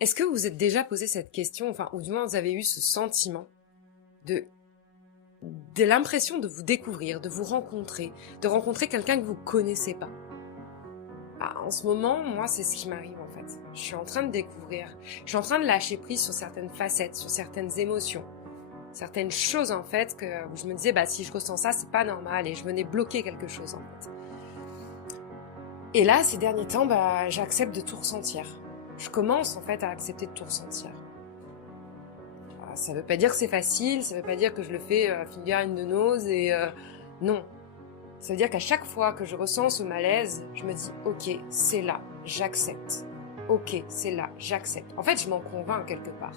Est-ce que vous vous êtes déjà posé cette question, enfin, ou du moins vous avez eu ce sentiment de, de l'impression de vous découvrir, de vous rencontrer, de rencontrer quelqu'un que vous connaissez pas? Ah, en ce moment, moi, c'est ce qui m'arrive en fait. Je suis en train de découvrir, je suis en train de lâcher prise sur certaines facettes, sur certaines émotions, certaines choses en fait où je me disais, bah si je ressens ça, c'est pas normal, et je venais bloquer quelque chose en fait. Et là, ces derniers temps, bah, j'accepte de tout ressentir. Je commence en fait à accepter de tout ressentir. Ça veut pas dire que c'est facile, ça veut pas dire que je le fais figure une de nose non. Ça veut dire qu'à chaque fois que je ressens ce malaise, je me dis ok, c'est là, j'accepte. Ok, c'est là, j'accepte. En fait, je m'en convainc quelque part.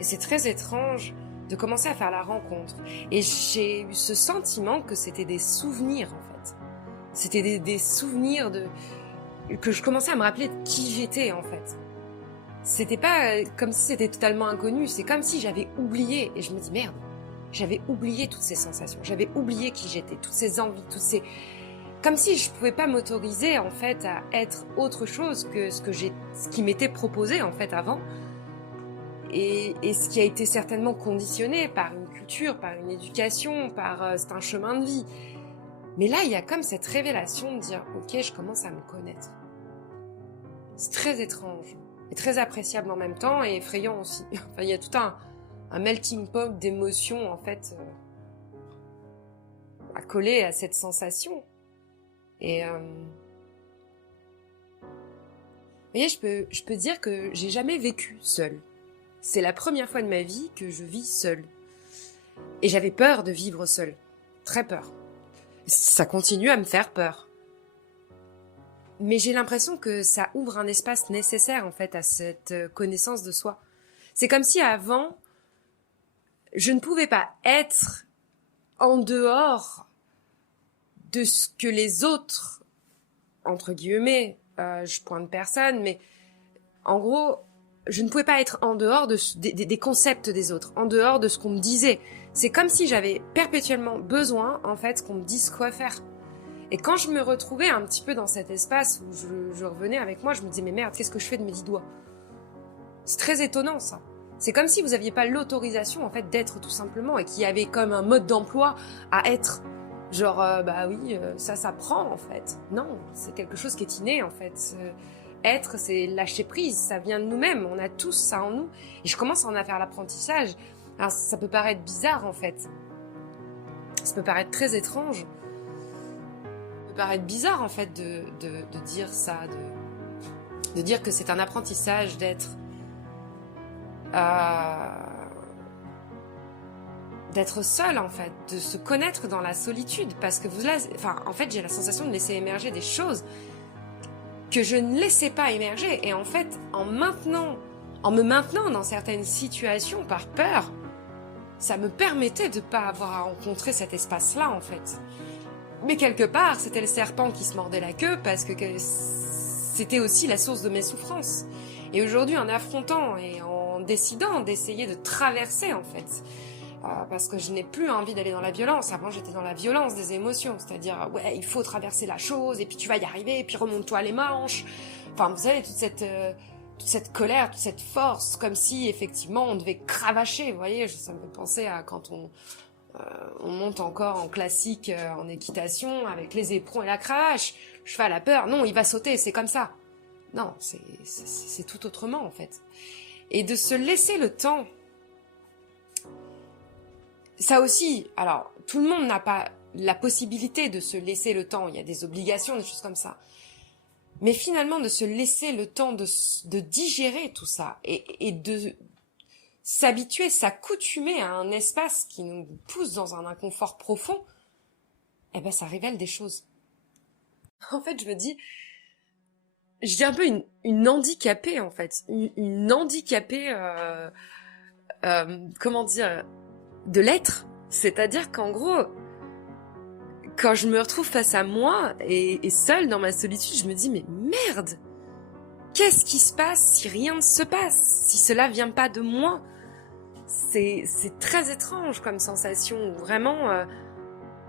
Et c'est très étrange de commencer à faire la rencontre. Et j'ai eu ce sentiment que c'était des souvenirs en fait. C'était des souvenirs que je commençais à me rappeler de qui j'étais en fait. C'était pas comme si c'était totalement inconnu, c'est comme si j'avais oublié, et je me dis merde, j'avais oublié toutes ces sensations, j'avais oublié qui j'étais, toutes ces envies, comme si je pouvais pas m'autoriser en fait à être autre chose que ce qui m'était proposé en fait avant, et ce qui a été certainement conditionné par une culture, par une éducation, c'est un chemin de vie. Mais là, il y a comme cette révélation de dire ok, je commence à me connaître. C'est très étrange. Et très appréciable en même temps et effrayant aussi. Enfin, il y a tout un melting pot d'émotions en fait à coller à cette sensation. Et vous voyez, je peux dire que j'ai jamais vécu seule. C'est la première fois de ma vie que je vis seule. Et j'avais peur de vivre seule. Très peur. Ça continue à me faire peur. Mais j'ai l'impression que ça ouvre un espace nécessaire en fait à cette connaissance de soi. C'est comme si avant, je ne pouvais pas être en dehors de ce que les autres, entre guillemets, je pointe personne, mais en gros, je ne pouvais pas être en dehors des concepts des autres, en dehors de ce qu'on me disait. C'est comme si j'avais perpétuellement besoin, en fait, qu'on me dise quoi faire. Et quand je me retrouvais un petit peu dans cet espace où je revenais avec moi, je me disais, mais merde, qu'est-ce que je fais de mes 10 doigts? C'est très étonnant, ça. C'est comme si vous aviez pas l'autorisation, en fait, d'être tout simplement, et qu'il y avait comme un mode d'emploi à être. Genre, bah oui, ça prend, en fait. Non, c'est quelque chose qui est inné, en fait. Être, c'est lâcher prise, ça vient de nous-mêmes, on a tous ça en nous. Et je commence à en faire l'apprentissage. Alors, ça peut paraître bizarre, en fait. Ça peut paraître très étrange. Ça peut paraître bizarre, en fait, de dire ça, de dire que c'est un apprentissage d'être seul en fait, de se connaître dans la solitude, parce que en fait j'ai la sensation de laisser émerger des choses que je ne laissais pas émerger, et en fait en me maintenant dans certaines situations par peur, ça me permettait de pas avoir à rencontrer cet espace-là en fait. Mais quelque part c'était le serpent qui se mordait la queue, parce que c'était aussi la source de mes souffrances. Et aujourd'hui, en affrontant et en décidant d'essayer de traverser en fait, parce que je n'ai plus envie d'aller dans la violence. Avant, j'étais dans la violence des émotions, c'est-à-dire ouais, il faut traverser la chose, et puis tu vas y arriver, et puis remonte-toi les manches. Enfin, vous savez, toute cette colère, toute cette force, comme si effectivement on devait cravacher. Vous voyez, ça me fait penser à quand on monte encore en classique en équitation avec les éperons et la cravache. Le cheval a peur, non, il va sauter, c'est comme ça. Non, c'est tout autrement en fait. Et de se laisser le temps. Ça aussi, alors, tout le monde n'a pas la possibilité de se laisser le temps. Il y a des obligations, des choses comme ça. Mais finalement, de se laisser le temps de digérer tout ça et de s'habituer, s'accoutumer à un espace qui nous pousse dans un inconfort profond, eh ben, ça révèle des choses. En fait, je me dis un peu une handicapée, en fait. Une handicapée, comment dire, de l'être. C'est-à-dire qu'en gros, quand je me retrouve face à moi et seule dans ma solitude, je me dis mais merde, qu'est-ce qui se passe si rien ne se passe, si cela vient pas de moi? C'est très étrange comme sensation, où vraiment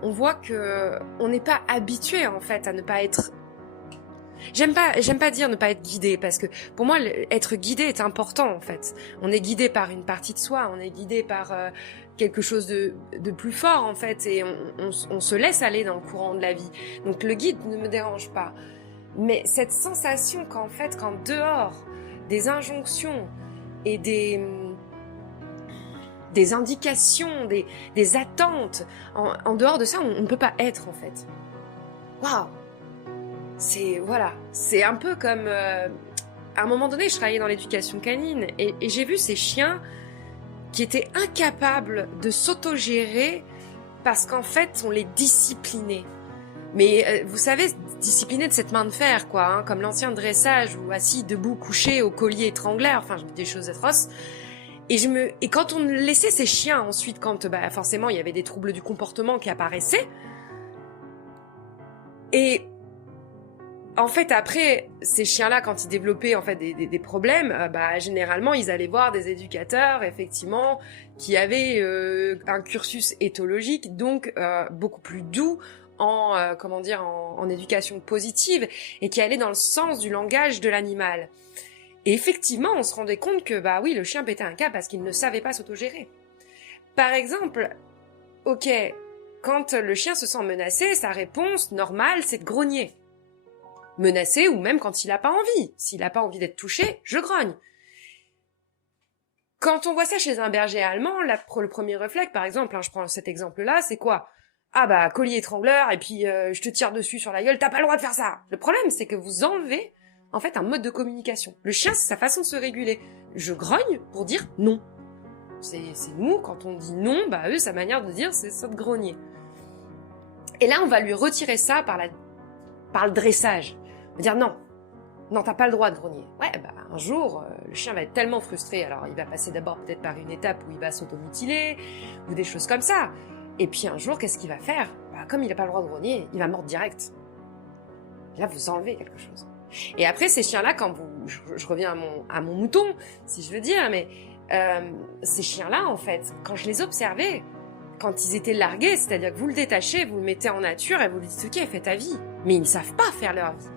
on voit que on n'est pas habitué en fait à ne pas être J'aime pas dire ne pas être guidé, parce que pour moi, être guidé est important, en fait. On est guidé par une partie de soi, on est guidé par quelque chose de plus fort, en fait, et on se laisse aller dans le courant de la vie. Donc le guide ne me dérange pas. Mais cette sensation qu'en fait, quand dehors, des injonctions et des indications, des attentes, en dehors de ça, on ne peut pas être, en fait. Waouh! C'est un peu comme à un moment donné, je travaillais dans l'éducation canine et j'ai vu ces chiens qui étaient incapables de s'autogérer parce qu'en fait, on les disciplinait. Mais vous savez, discipliner de cette main de fer, quoi, hein, comme l'ancien dressage ou assis debout, couché au collier étrangleur, enfin, je dis des choses atroces. Et quand on laissait ces chiens ensuite, quand forcément il y avait des troubles du comportement qui apparaissaient, et en fait, après, ces chiens-là, quand ils développaient en fait des problèmes, généralement, ils allaient voir des éducateurs, effectivement, qui avaient un cursus éthologique, donc beaucoup plus doux en éducation positive, et qui allaient dans le sens du langage de l'animal. Et effectivement, on se rendait compte que, oui, le chien pétait un câble parce qu'il ne savait pas s'autogérer. Par exemple, ok, quand le chien se sent menacé, sa réponse normale, c'est de grogner. Menacé, ou même quand il n'a pas envie. S'il n'a pas envie d'être touché, je grogne. Quand on voit ça chez un berger allemand, le premier réflexe, par exemple, je prends cet exemple-là, c'est quoi? Collier étrangleur, et puis je te tire dessus sur la gueule, t'as pas le droit de faire ça. Le problème, c'est que vous enlevez, en fait, un mode de communication. Le chien, c'est sa façon de se réguler. Je grogne pour dire non. C'est nous, quand on dit non, eux, sa manière de dire, c'est ça de grogner. Et là, on va lui retirer ça par le dressage. On va dire non, t'as pas le droit de grogner. Ouais, un jour, le chien va être tellement frustré, alors il va passer d'abord peut-être par une étape où il va s'automutiler, ou des choses comme ça. Et puis un jour, qu'est-ce qu'il va faire? Comme il a pas le droit de grogner, il va mordre direct. Et là, vous enlevez quelque chose. Et après, ces chiens-là, je reviens à mon mouton, si je veux dire, mais ces chiens-là, en fait, quand je les observais, quand ils étaient largués, c'est-à-dire que vous le détachez, vous le mettez en nature et vous lui dites « Ok, fais ta vie ». Mais ils ne savent pas faire leur vie.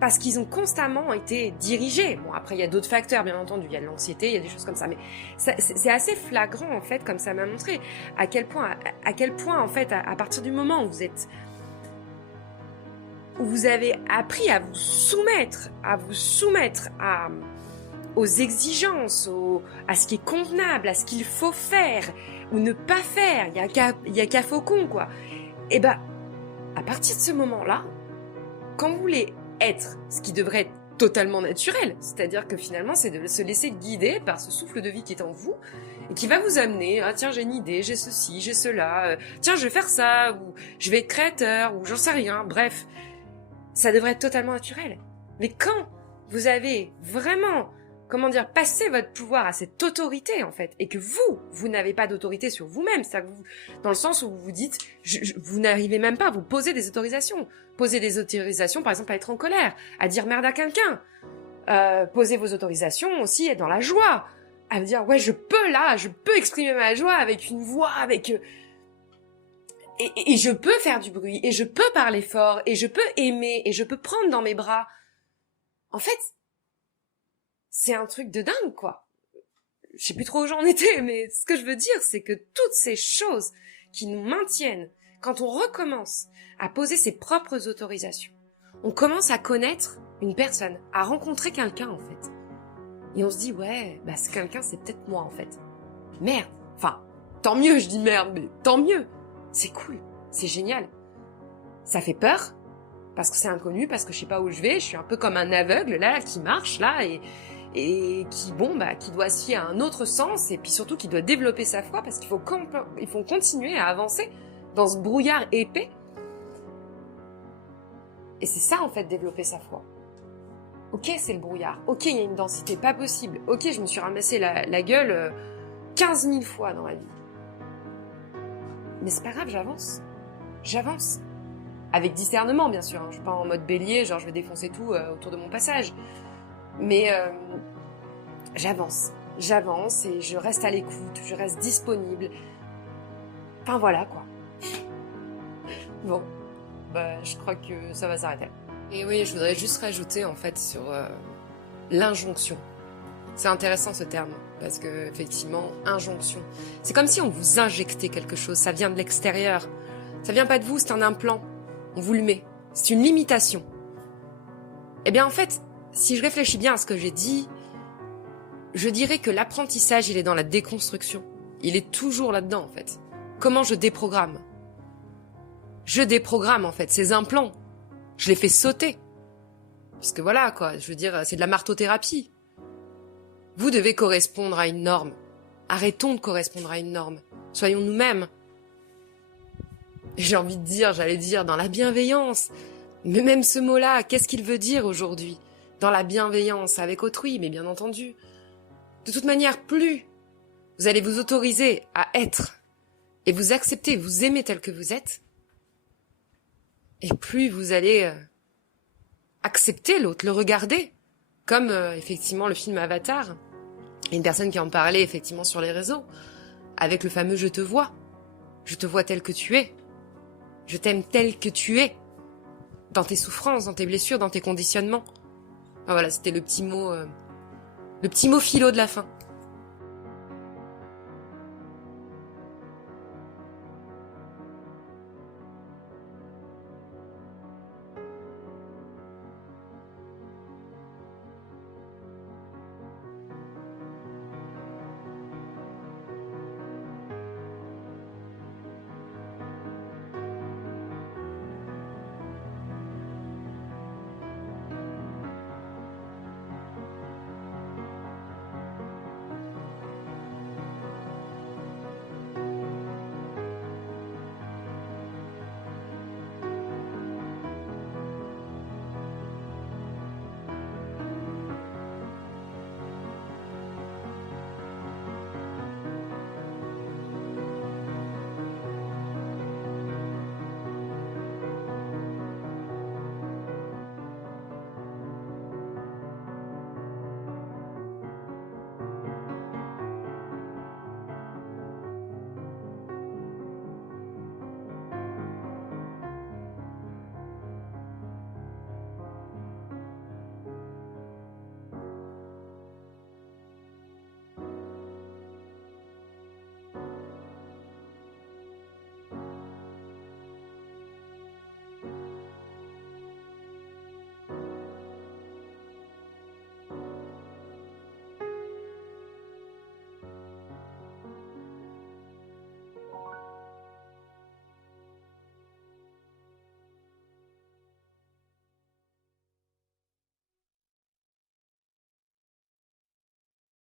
Parce qu'ils ont constamment été dirigés. Bon, après, il y a d'autres facteurs, bien entendu. Il y a de l'anxiété, il y a des choses comme ça. Mais c'est assez flagrant, en fait, comme ça m'a montré, à quel point, en fait, à partir du moment où vous avez appris à vous soumettre aux exigences, à ce qui est convenable, à ce qu'il faut faire, ou ne pas faire, il y a qu'à faucon, quoi. Et à partir de ce moment-là, quand vous voulez être ce qui devrait être totalement naturel, c'est-à-dire que finalement c'est de se laisser guider par ce souffle de vie qui est en vous et qui va vous amener, tiens j'ai une idée, j'ai ceci, j'ai cela, tiens je vais faire ça, ou je vais être créateur, ou j'en sais rien, bref, ça devrait être totalement naturel. Mais quand vous avez vraiment, passé votre pouvoir à cette autorité en fait, et que vous n'avez pas d'autorité sur vous-même, c'est-à-dire que dans le sens où vous vous dites, vous n'arrivez même pas à vous poser des autorisations. Poser des autorisations, par exemple, à être en colère, à dire merde à quelqu'un. Poser vos autorisations aussi, être dans la joie. À me dire, ouais, je peux exprimer ma joie avec une voix, et je peux faire du bruit, et je peux parler fort, et je peux aimer, et je peux prendre dans mes bras. En fait, c'est un truc de dingue, quoi. Je sais plus trop où j'en étais, mais ce que je veux dire, c'est que toutes ces choses qui nous maintiennent, quand on recommence à poser ses propres autorisations, on commence à connaître une personne, à rencontrer quelqu'un, en fait. Et on se dit, ouais, ce quelqu'un, c'est peut-être moi, en fait. Merde. Enfin, tant mieux, je dis merde, mais tant mieux. C'est cool. C'est génial. Ça fait peur, parce que c'est inconnu, parce que je sais pas où je vais, je suis un peu comme un aveugle, là, qui marche, là, et qui doit se fier à un autre sens, et puis surtout qui doit développer sa foi, parce qu'il faut continuer à avancer dans ce brouillard épais. Et c'est ça, en fait, développer sa foi. Ok, c'est le brouillard. Ok, il y a une densité pas possible. Ok, je me suis ramassé la gueule 15 000 fois dans la vie. Mais c'est pas grave, j'avance. J'avance. Avec discernement, bien sûr. Hein. Je suis pas en mode bélier, genre je vais défoncer tout autour de mon passage. Mais j'avance et je reste à l'écoute, je reste disponible. Enfin voilà quoi. Bon, je crois que ça va s'arrêter. Et oui, je voudrais juste rajouter en fait sur l'injonction. C'est intéressant ce terme, parce que effectivement, injonction. C'est comme si on vous injectait quelque chose, ça vient de l'extérieur. Ça vient pas de vous, c'est un implant. On vous le met. C'est une limitation. Eh bien en fait, si je réfléchis bien à ce que j'ai dit, je dirais que l'apprentissage, il est dans la déconstruction. Il est toujours là-dedans en fait. Comment je déprogramme? Je déprogramme en fait ces implants. Je les fais sauter. Puisque voilà quoi, je veux dire, c'est de la marteau-thérapie. Vous devez correspondre à une norme. Arrêtons de correspondre à une norme. Soyons nous-mêmes. J'ai envie de dire, j'allais dire, dans la bienveillance. Mais même ce mot-là, qu'est-ce qu'il veut dire aujourd'hui? Dans la bienveillance, avec autrui, mais bien entendu. De toute manière, plus vous allez vous autoriser à être et vous accepter, vous aimer tel que vous êtes, et plus vous allez accepter l'autre, le regarder, comme effectivement le film Avatar. Il y a une personne qui en parlait effectivement sur les réseaux, avec le fameux « je te vois ». Je te vois tel que tu es. Je t'aime tel que tu es. Dans tes souffrances, dans tes blessures, dans tes conditionnements. Enfin, voilà, c'était le petit mot philo de la fin.